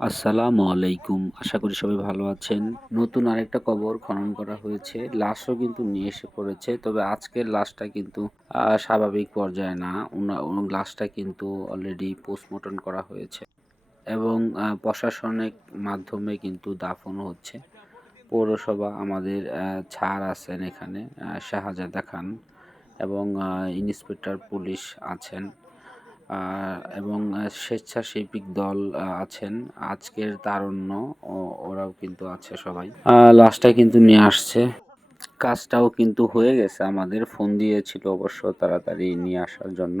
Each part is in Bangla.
আসসালামু আলাইকুম। আশা করি সবাই ভালো আছেন। নতুন আরেকটা কবর খনন করা হয়েছে। লাশও কিন্তু নিয়ে এসে পড়েছে। তবে আজকের লাশটা কিন্তু স্বাভাবিক পর্যায়ে না। লাশটা কিন্তু অলরেডি পোস্টমর্টম করা হয়েছে। এবং প্রশাসনিক মাধ্যমে কিন্তু দাফন হচ্ছে। পৌরসভা আমাদের ছাড় আছেন এখানে শাহজাদা খান এবং ইন্সপেক্টর পুলিশ আছেন। এবং স্বেচ্ছাসেবিক দল আছেন। আজকের তারুণ্য ওরাও কিন্তু আছে সবাই। লাশটা কিন্তু নিয়ে আসছে। কাজটাও কিন্তু হয়ে গেছে। আমাদের ফোন দিয়েছিল অবশ্য তাড়াতাড়ি নিয়ে আসার জন্য।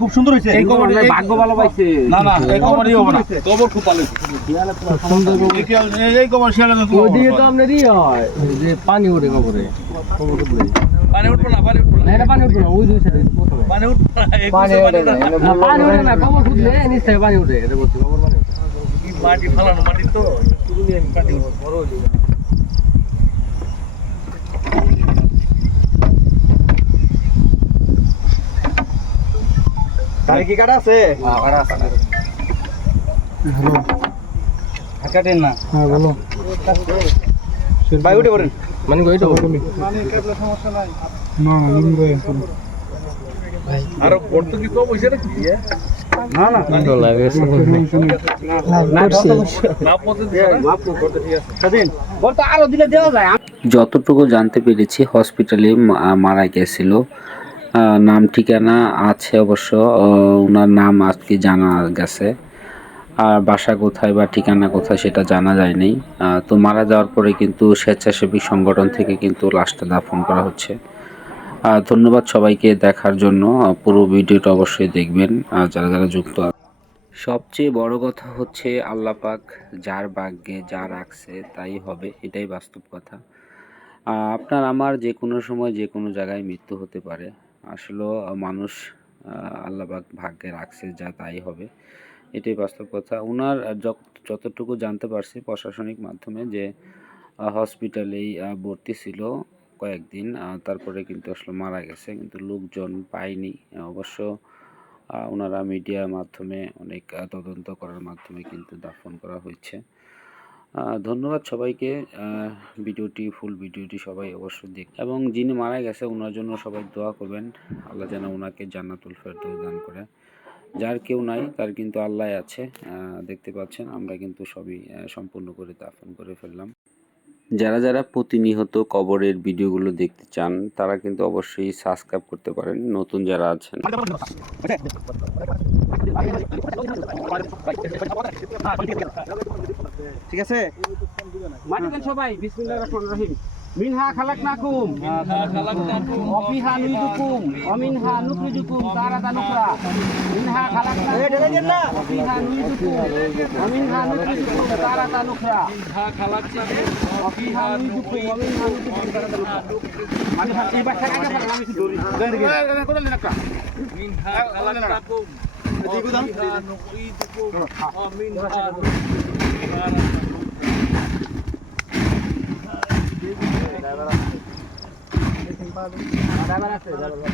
খুব সুন্দর হয়েছে এই খবর ভাগ্য ভালো পাইছে না না এই হবে না। খবর খুব ভালো। এই খবর শেয়ার ওদিকে তো আপনারই হয় যে পানি ওঠে কবরে। পানি উঠবো না পানি উঠবো না। না পানি উঠবে না ওই দুই সাইডে পানি উঠবো না পানি পানি না না, পানি ওঠে না কবর খুঁজলে নিচ থেকে পানি ওঠে এটা বলছি কবর পানি। মাটি ফালানো মাটি তো। পানি বড় হইল গাড়ি কি কাটা আছে? কাটা আছে কাটেন না। হ্যাঁ বলো। ভাই উঠে পড়েন। মানে কই তো। না না লিঙ্গ আর পড়তো কি কম? হইছে নাকি? না না। তো লাগে না পড়তে দিছে না পড়তে ঠিক আছে। স্বাধীন বল তো আরও দিলে দেওয়া যায়। যতটুকু জানতে পেরেছি হসপিটালে মারা গেছিল। নাম ঠিকানা আছে অবশ্য ওনার নাম আজকে জানা গেছে। আর বাসা কোথায় বা ঠিকানা কোথায় সেটা জানা যায়নি। তো মারা যাওয়ার পরে কিন্তু স্বেচ্ছাসেবী সংগঠন থেকে কিন্তু লাশটা দাফন করা হচ্ছে। ধন্যবাদ সবাইকে দেখার জন্য। পুরো ভিডিওটা অবশ্যই দেখবেন। যারা যারা যুক্ত সবচেয়ে বড় কথা হচ্ছে আল্লাপাক যার ভাগ্যে যা রাখছে তাই হবে, এটাই বাস্তব কথা। আপনার, আমার যে কোনো সময় যে কোনো জায়গায় মৃত্যু হতে পারে। আসলে মানুষ আহ, আল্লাহ পাক ভাগ্যে রাখছে যা তাই হবে। এটাই বাস্তব কথা। ওনার যতটুকু জানতে পারছি প্রশাসনিক মাধ্যমে যে হসপিটালেই ভর্তি ছিল কয়েকদিন তারপরে কিন্তু আসলে মারা গেছে কিন্তু লোকজন পায়নি। অবশ্য ওনারা মিডিয়ার মাধ্যমে অনেক তদন্ত করার মাধ্যমে কিন্তু দাফন করা হয়েছে। ধন্যবাদ সবাইকে। ভিডিওটি, ফুল ভিডিওটি সবাই অবশ্যই দেখ এবং যিনি মারা গেছে, ওনার জন্য সবাই দোয়া করবেন। আল্লাহ যেন ওনাকে জান্নাতুল ফেরদৌস দান করে। যার কেউ নাই, তার কিন্তু আল্লাহ আছে। দেখতে পাচ্ছেন, আমরা কিন্তু সবই সম্পূর্ণ করে দাফন করে ফেললাম। যারা যারা প্রতিনিয়ত কবরের ভিডিওগুলো দেখতে চান তারা কিন্তু অবশ্যই সাবস্ক্রাইব করতে পারেন। নতুন যারা আছেন। ঠিক আছে? সবাই। বিসমিল্লাহির রহমানির রহিম। মিনহা খালাকনাকুম অফিহা নুইদুকুম অমিনহা নুখরিজুকুম তারাতান উখরা মিনহা খালাকনাকুম এই ঢেলে দেন না। অফিহা নুইদুকুম অমিনহা নুখরিজুকুম তারাতান উখরা অফিহা নুইদুকুম অমিনহা নুখরিজুকুম তারাতান উখরা মানে এই বাসা আগে ফেলেন, আমি কি ধরি কোদাল দেন একটা। মিনহা খালাকাকুম মিনহা নুঈদুকুম ওয়া মিনহা ড্রাইভার আছে ড্রাইভার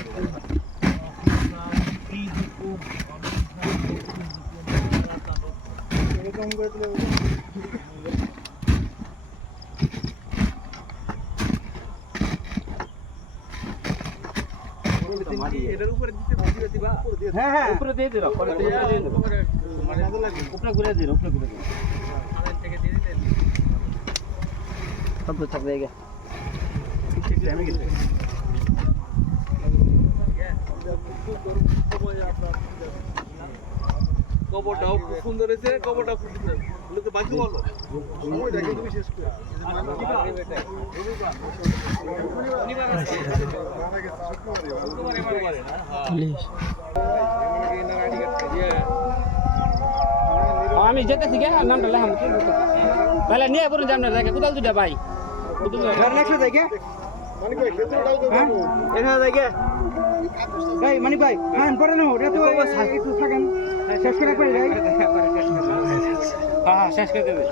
এটার উপরে দিতে বসিয়ে দিবা হ্যাঁ হ্যাঁ উপরে দিয়ে দিল উপরে দিয়ে দিল উপরে ঘুরে দিল উপরে ঘুরে দিল থেকে দিয়ে দিলেন সব তো থাকবে গে কবরটাও খুব সুন্দর হয়েছে কবরটাও খুব সুন্দর। লোকে বাকি বলো আমি যেতেছি গে নামটা লেখাম তাহলে নিয়ে পড়ুন জানেন রেখে কোথাও দুটা ভাই। থেকে এই মানিক ভাই হ্যাঁ পরে না ওটা তো একটু থাকেন। শেষ করে যাই হ্যাঁ হ্যাঁ শেষ করে দেবে।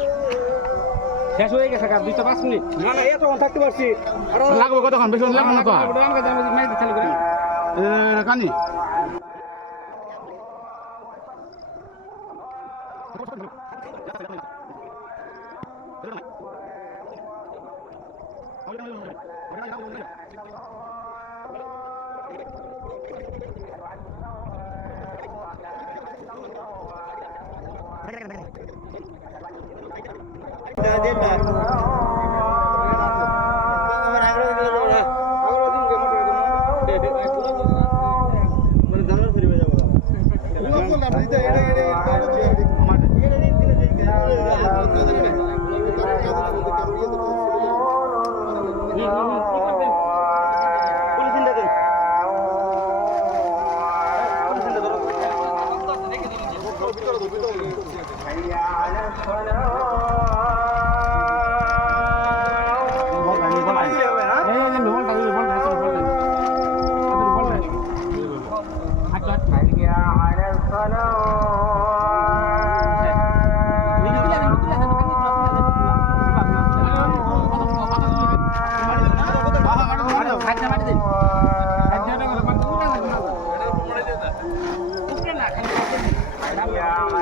শেষ হয়ে গেছে পাঁচ মিনিট। না না এত থাকতে পারছি। লাগবে কতক্ষণ? বেশি লাগবে না তো? কানি দিন না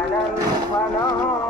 على الفلاح